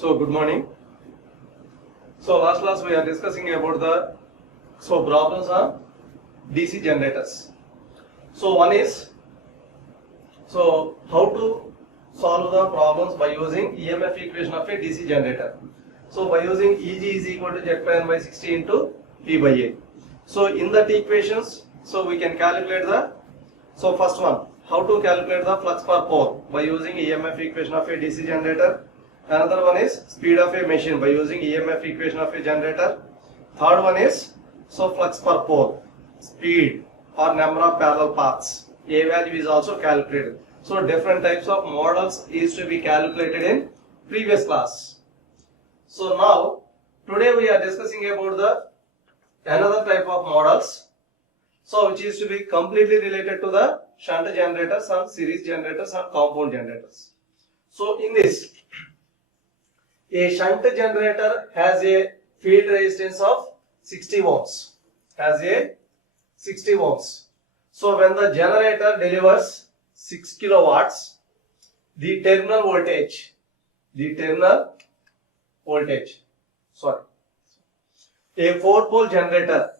So good morning. So last class we are discussing about the problems on DC generators. So one is how to solve the problems by using EMF equation of a DC generator. So by using Eg is equal to Z pi n by 60 into P by A. So in that equations, we can calculate the first one, how to calculate the flux per pole by using EMF equation of a DC generator. Another one is speed of a machine by using EMF equation of a generator. Third one is flux per pole, speed or number of parallel paths. A value is also calculated. So different types of models is to be calculated in previous class. So now today we are discussing about the another type of models. So which is to be completely related to the shunt generators and series generators and compound generators. So in this, a shunt generator has a field resistance of 60 ohms. Has a 60 ohms. So when the generator delivers 6 kilowatts, the terminal voltage, a 4-pole generator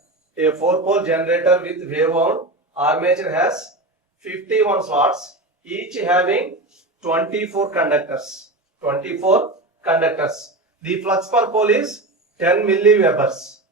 with wave-wound armature has 51 slots, each having 24 conductors. The flux per pole is 10 milliwebers.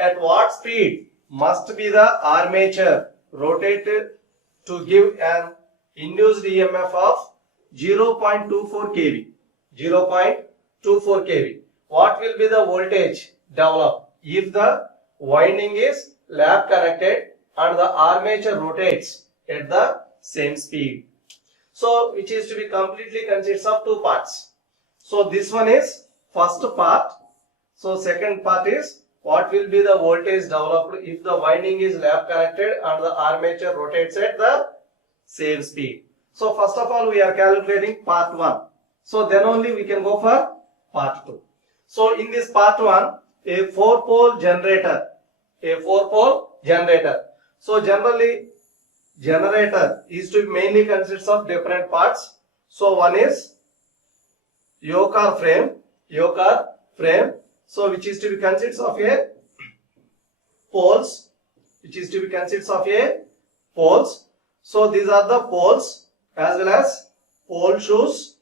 At what speed must be the armature rotated to give an induced EMF of 0.24 kV? 0.24 kV. What will be the voltage developed if the winding is lap connected and the armature rotates at the same speed? So which is to be completely consists of two parts. So this one is first part. So second part is what will be the voltage developed if the winding is lap connected and the armature rotates at the same speed. So first of all we are calculating part 1. So then only we can go for part 2. So in this part 1, a 4-pole generator. So generally generator is to mainly consists of different parts. So one is yoke or frame. So which is to be consists of a poles. So these are the poles as well as pole shoes.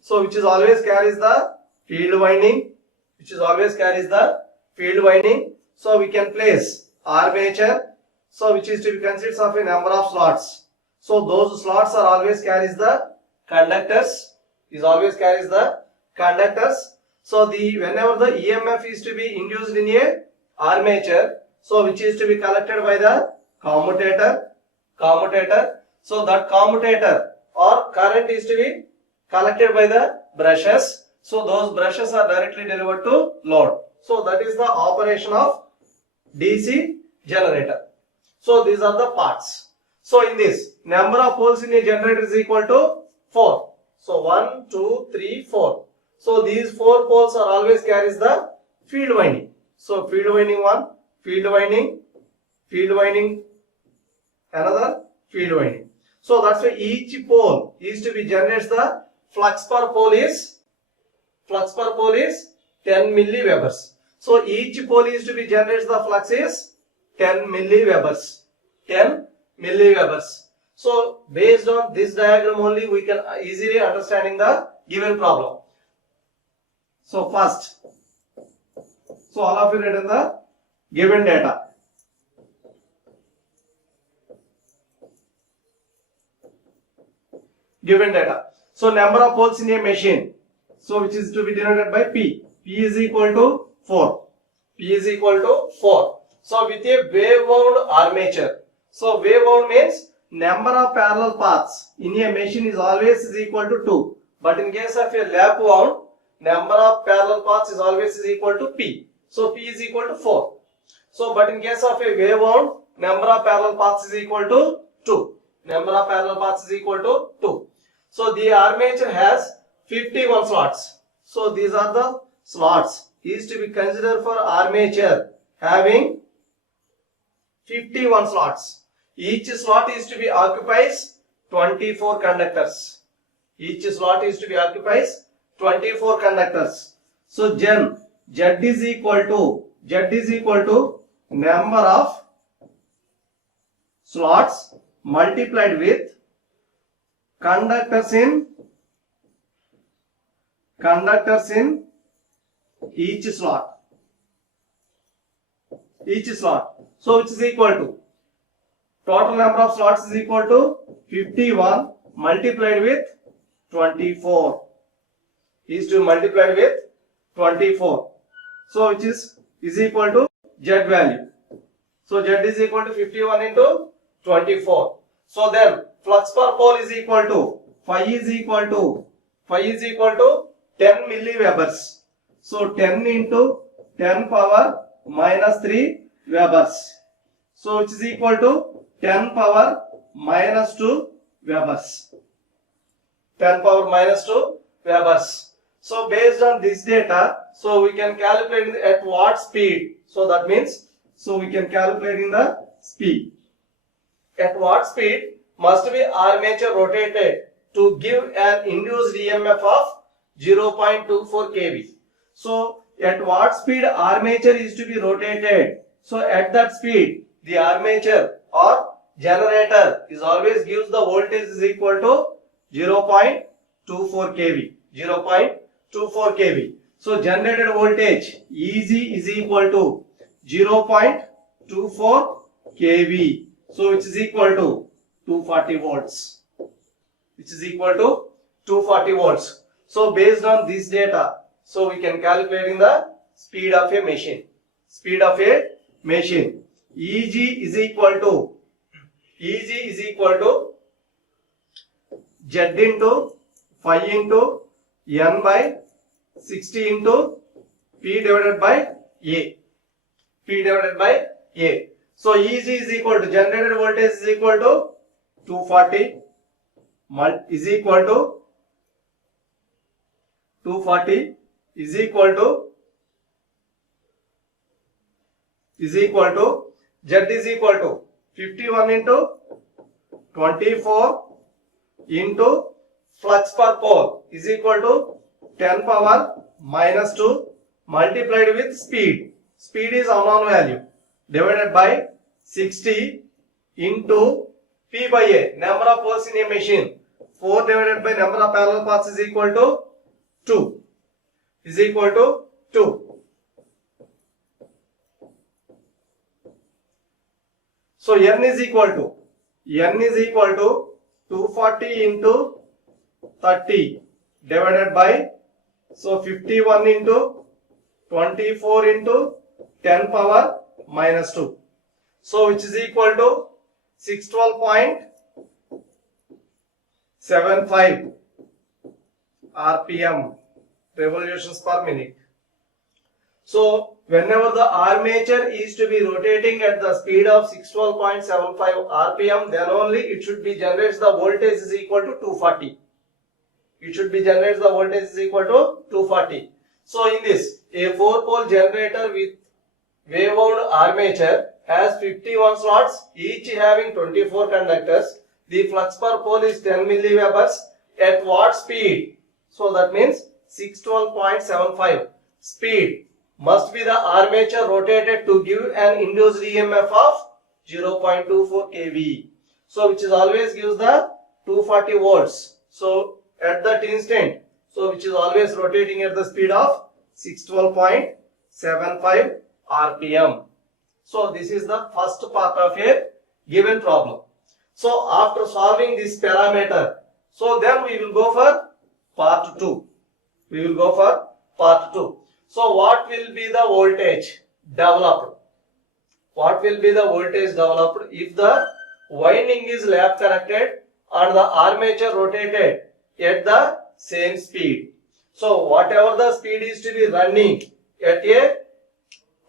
So which is always carries the field winding. So we can place armature. So which is to be consists of a number of slots. So those slots are always carries the conductors. So whenever the EMF is to be induced in a armature, so which is to be collected by the commutator. So that commutator or current is to be collected by the brushes. So those brushes are directly delivered to load. So that is the operation of DC generator. So these are the parts. So in this, number of poles in a generator is equal to 4. So 1, 2, 3, 4. So these 4 poles are always carries the field winding. So field winding 1, field winding, another field winding. So that's why each pole is to be generates the flux per pole is 10 milliwebers. So each pole is to be generates the flux is 10 milliwebers. So based on this diagram only we can easily understanding the given problem. So first, all of you written the given data. So number of poles in a machine. So which is to be denoted by P. P is equal to 4. So with a wave wound armature. So wave wound means number of parallel paths in a machine is always is equal to 2. But in case of a lap wound, number of parallel paths is always is equal to P. So P is equal to 4. So but in case of a wave wound, number of parallel paths is equal to 2. So the armature has 51 slots. So these are the slots is to be considered for armature having 51 slots. Each slot is to be occupies 24 conductors. 24 conductors. So Z is equal to number of slots multiplied with conductors in each slot. So which is equal to total number of slots is equal to 51 multiplied with 24 is to multiplied with 24. So which is equal to Z value. So Z is equal to 51 into 24. So then flux per pole is equal to phi is equal to 10 milliwebers. So 10 into 10 power minus 3 webers. So which is equal to 10 power minus 2 webers. 10 power minus 2 webers. So based on this data, so we can calculate at what speed. So that means, so we can calculate in the speed. At what speed must be armature rotated to give an induced EMF of 0.24 kV. So at what speed armature is to be rotated? So at that speed, the armature or generator is always gives the voltage is equal to 0.24 kV. 0.24 kV. So generated voltage EG is equal to 0.24 kV. So which is equal to 240 volts. Which is equal to 240 volts. So based on this data, so we can calculate in the speed of a machine. Speed of a machine. EG is equal to Z into phi into N by 60 into P divided by A. So EG is equal to generated voltage is equal to 240 is equal to Z is equal to 51 into 24 into flux per pole is equal to 10 power minus 2 multiplied with speed. Speed is unknown value divided by 60 into P by A, number of poles in a machine. 4 divided by number of parallel paths is equal to 2. So N is equal to 240 into 30 divided by, so 51 into 24 into 10 power minus 2. So which is equal to 612.75 RPM, revolutions per minute. So whenever the armature is to be rotating at the speed of 612.75 RPM, then only it should be generates the voltage is equal to 240. It should be generates the voltage is equal to 240. So in this, a 4-pole generator with wave-wound armature has 51 slots, each having 24 conductors. The flux per pole is 10 milliwebers. At what speed? So that means 612.75 speed must be the armature rotated to give an induced EMF of 0.24 kV. So which is always gives the 240 volts. So at that instant, so which is always rotating at the speed of 612.75 RPM. So this is the first part of a given problem. So after solving this parameter, so then we will go for part 2. So what will be the voltage developed? If the winding is lap connected and the armature rotated at the same speed? So whatever the speed is to be running at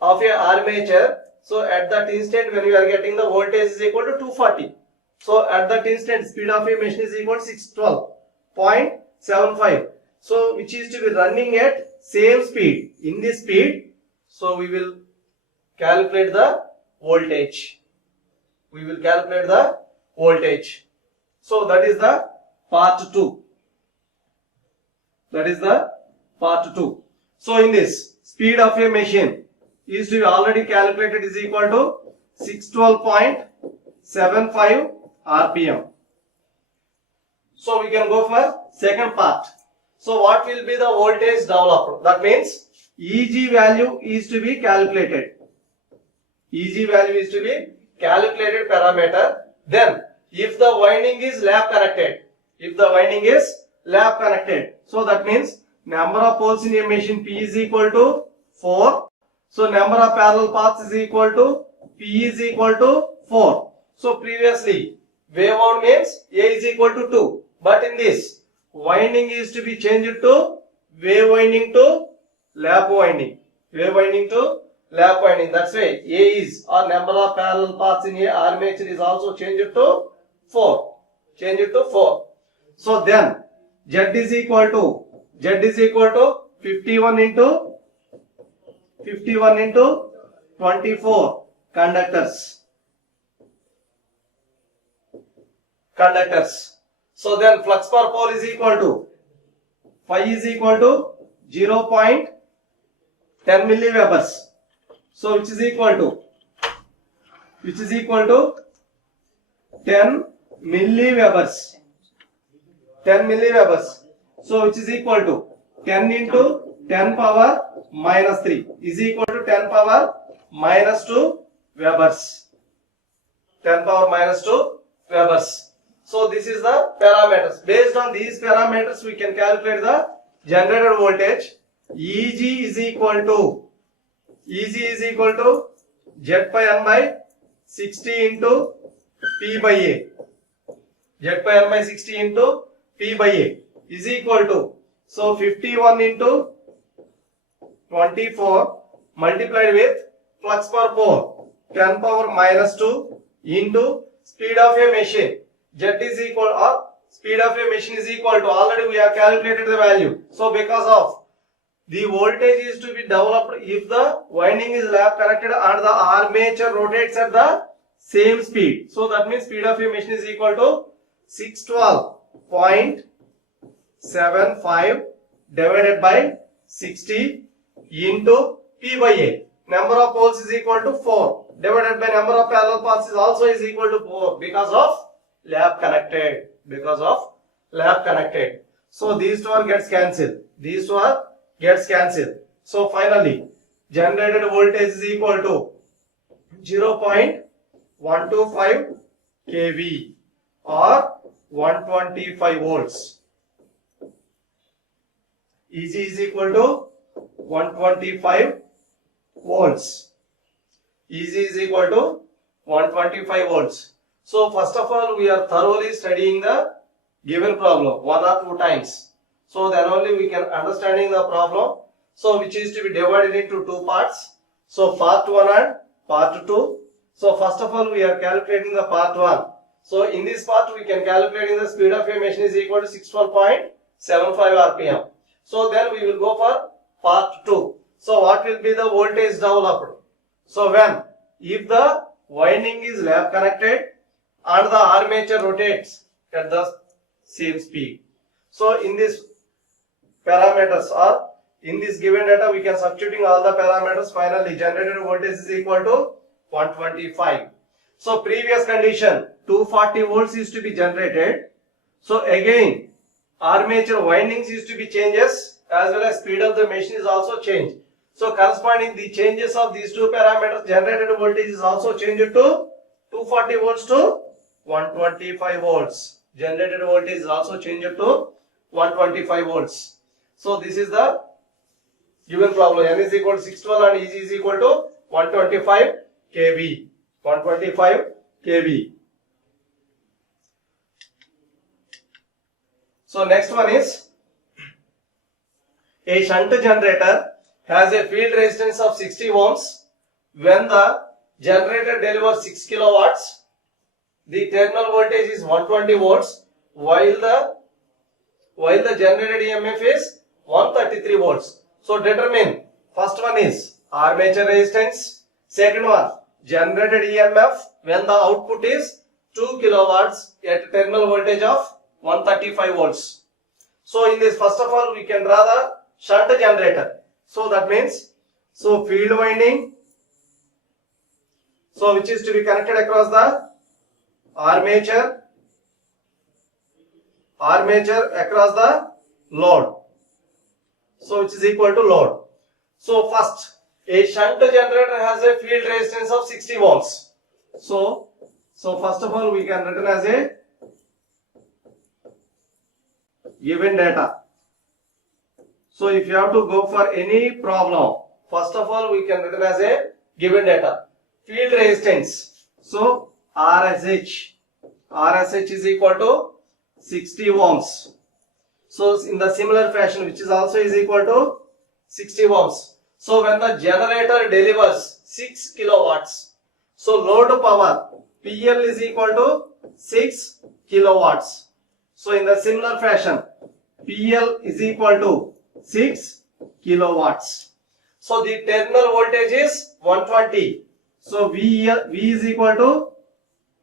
of a armature, so at that instant when you are getting the voltage is equal to 240. So at that instant speed of a machine is equal to 612.75. So which is to be running at same speed. In this speed, so we will calculate the voltage. So that is the part 2. Part 2. So in this, speed of a machine is to be already calculated is equal to 612.75 RPM. So we can go for second part. So what will be the voltage developed? That means EG value is to be calculated. EG value is to be calculated parameter. Then if the winding is lap connected, so that means number of poles in a machine P is equal to 4. So number of parallel paths is equal to P is equal to 4. So previously wave wound means A is equal to 2. But in this, winding is to be changed to wave winding to lap winding. Wave winding to lap winding. That's why A is, or number of parallel paths in a armature is also changed to 4. So then Z is equal to 51 into 24 conductors. So then flux per pole is equal to phi is equal to 0.10 milliwebers. So which is equal to 10 milliwebers. So which is equal to 10 into 10 power minus 3 is equal to 10 power minus 2 webers. 10 power minus 2 webers. So this is the parameters. Based on these parameters, we can calculate the generated voltage. EG is equal to Z pi n by 60 into P by A. Z pi n by 60 into P by A is equal to, so 51 into 24 multiplied with flux per pole 10 power minus 2 into speed of a machine. Z is equal, or speed of a machine is equal to, already we have calculated the value. So because of the voltage is to be developed if the winding is lap connected and the armature rotates at the same speed. So that means speed of a machine is equal to 612.75 divided by 60 into P by A. Number of poles is equal to 4 divided by number of parallel paths is also is equal to 4 because of lap connected. So these two are gets cancelled. So finally generated voltage is equal to 0.125 kV or 125 volts. EG is equal to 125 volts. EG is equal to 125 volts. So first of all, we are thoroughly studying the given problem 1 or 2 times. So then only we can understanding the problem. So which is to be divided into 2 parts. So part 1 and part 2. So first of all, we are calculating the part 1. So in this part, we can calculate the speed of a machine is equal to 612.75 RPM. So then we will go for part 2. So what will be the voltage developed? So if the winding is lap connected and the armature rotates at the same speed. So in this parameters, or in this given data, we can substituting all the parameters. Finally generated voltage is equal to 125. So previous condition 240 volts is to be generated. So again armature windings is to be changes as well as speed of the machine is also changed. So corresponding the changes of these two parameters, generated voltage is also changed to 240 volts to 125 volts. Generated voltage is also changed to 125 volts. So this is the given problem. N is equal to 612 and EG is equal to 125 kV. 125 kV. So next one is a shunt generator has a field resistance of 60 ohms. When the generator delivers 6 kilowatts, the terminal voltage is 120 volts while the generated EMF is 133 volts. So determine, first one is armature resistance, second one generated EMF when the output is 2 kilowatts at terminal voltage of 135 volts. So in this, first of all, we can draw the shunt generator. So that means, so field winding, so which is to be connected across the armature across the load. So which is equal to load. So first, a shunt generator has a field resistance of 60 ohms. So first of all we can written as a given data. So if you have to go for any problem, first of all we can written as a given data. Field resistance. So RSH is equal to 60 ohms. So in the similar fashion, which is also is equal to 60 ohms. So when the generator delivers 6 kilowatts, so load power PL is equal to 6 kilowatts. So in the similar fashion, PL is equal to 6 kilowatts. So the terminal voltage is 120. So V is equal to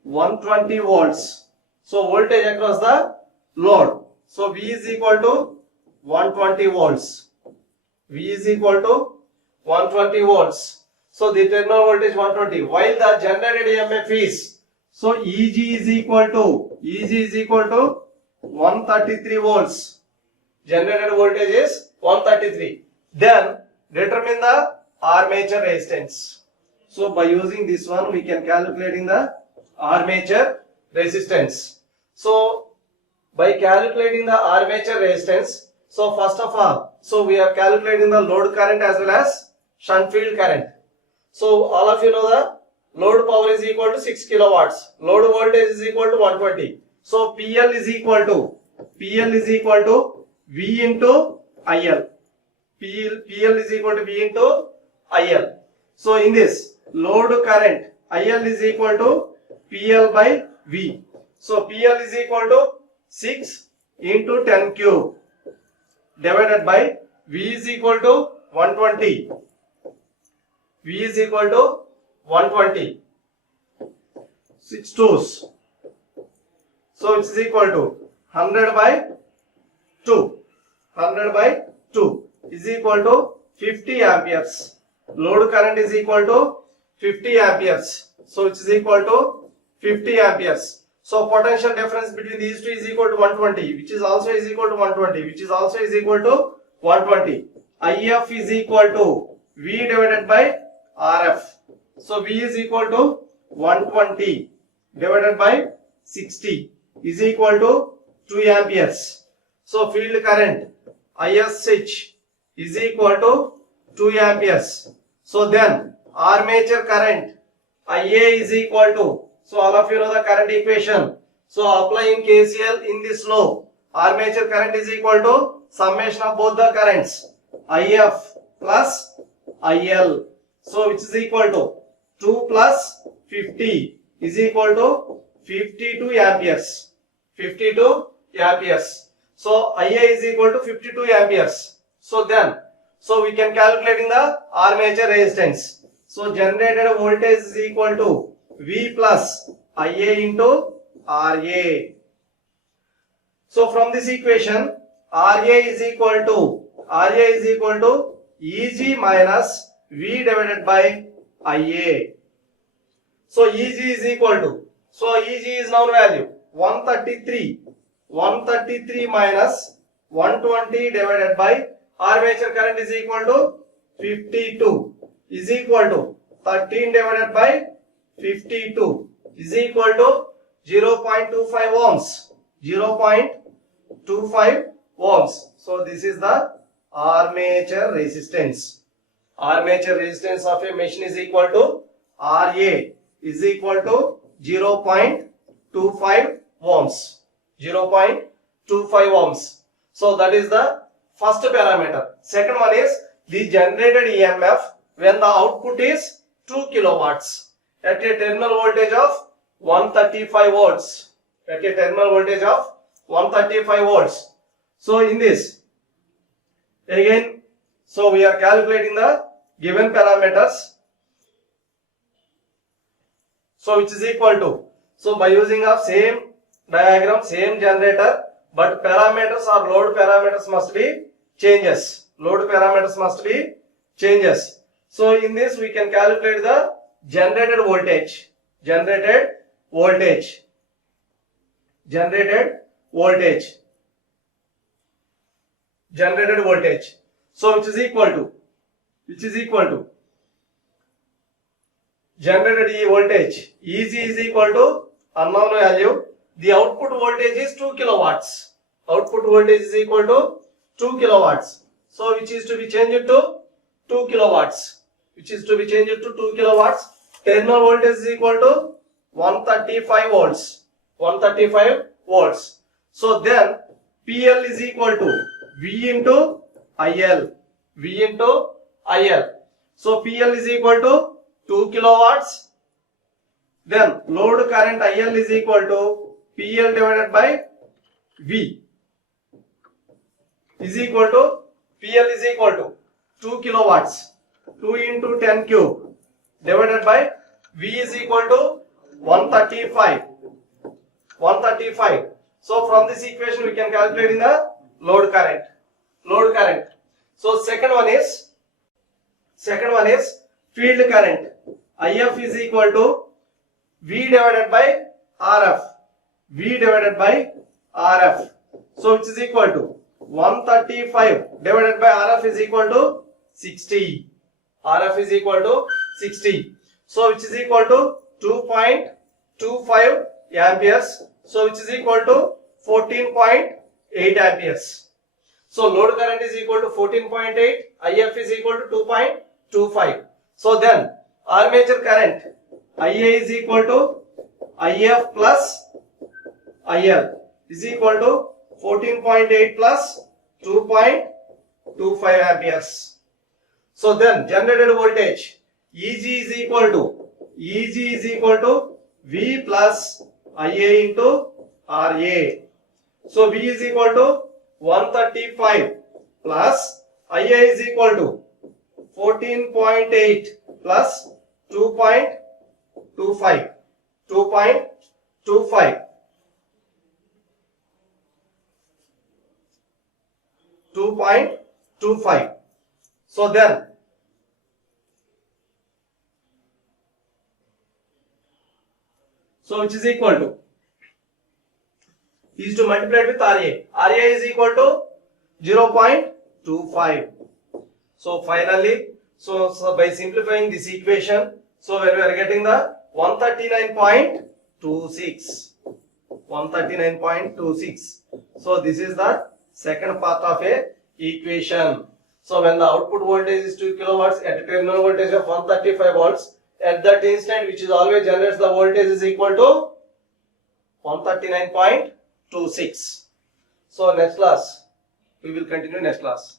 120 volts. So voltage across the load. So V is equal to 120 volts. V is equal to 120 volts. So the terminal voltage 120. While the generated EMF is, so EG is equal to 133 volts. Generated voltage is 133. Then determine the armature resistance. So by using this one, we can calculate in the armature resistance. So by calculating the armature resistance, so first of all, so we are calculating the load current as well as shunt field current. So all of you know the load power is equal to 6 kilowatts. Load voltage is equal to 120. So PL is equal to V into IL. PL is equal to V into IL. So in this load current, IL is equal to PL by V. So PL is equal to 6 into 10 cube divided by V is equal to 120. V is equal to 120. 6 twos. So it is equal to 100 by 2. 100 by 2 is equal to 50 amperes. Load current is equal to 50 amperes. So it is equal to 50 amperes. So potential difference between these two is equal to 120, which is also is equal to 120, which is also is equal to 120. IF is equal to V divided by RF. So V is equal to 120 divided by 60 is equal to 2 amperes. So field current ISH is equal to 2 amperes. So then armature current IA is equal to, so all of you know the current equation. So applying KCL in this loop, armature current is equal to summation of both the currents, IF plus IL. So which is equal to 2 plus 50 is equal to 52 amperes. 52 amperes. So IA is equal to 52 amperes. So then, so we can calculate in the armature resistance. So generated voltage is equal to V plus IA into RA. So from this equation, RA is equal to EG minus V divided by IA. So EG is equal to, so EG is known value 133 minus 120 divided by armature current is equal to 52 is equal to 13 divided by 52 is equal to 0.25 ohms. 0.25 ohms. So this is the armature resistance. Armature resistance of a machine is equal to RA is equal to 0.25 ohms. 0.25 ohms. So that is the first parameter. Second one is the generated EMF when the output is 2 kilowatts at a terminal voltage of 135 volts. At a terminal voltage of 135 volts. So in this, again, so we are calculating the given parameters. So which is equal to, so by using of same diagram, same generator, but parameters or load parameters must be changes. Load parameters must be changes. So in this we can calculate the generated voltage. Generated voltage. Generated voltage. Generated voltage. So which is equal to generated voltage. EG is equal to unknown value. The output voltage is 2 kilowatts. Output voltage is equal to 2 kilowatts. So which is to be changed to 2 kilowatts. Which is to be changed to 2 kilowatts. Terminal voltage is equal to 135 volts. 135 volts. So then PL is equal to V into IL. V into IL. So PL is equal to 2 kilowatts. Then load current IL is equal to PL divided by V is equal to PL is equal to 2 kilowatts. 2 into 10 cube divided by V is equal to 135. 135. So from this equation we can calculate in the load current. Load current. So second one is field current. IF is equal to V divided by RF. V divided by RF. So which is equal to 135 divided by RF is equal to 60. RF is equal to 60. So which is equal to 2.25 amperes. So which is equal to 14.8 amperes. So load current is equal to 14.8. IF is equal to 2.25. So then armature current IA is equal to IF plus IL is equal to 14.8 plus 2.25 amperes. So then generated voltage EG is equal to V plus IA into RA. So V is equal to 135 plus IA is equal to 14.8 plus 2.25. 2.25. So then which is equal to is to multiply with RA. RA is equal to 0.25. So finally, so by simplifying this equation, so when we are getting the 139.26. 139.26. So this is the second part of a equation. So when the output voltage is 2 kilowatts at a terminal voltage of 135 volts, at that instant which is always generates the voltage is equal to 139.26. So next class we will continue next class.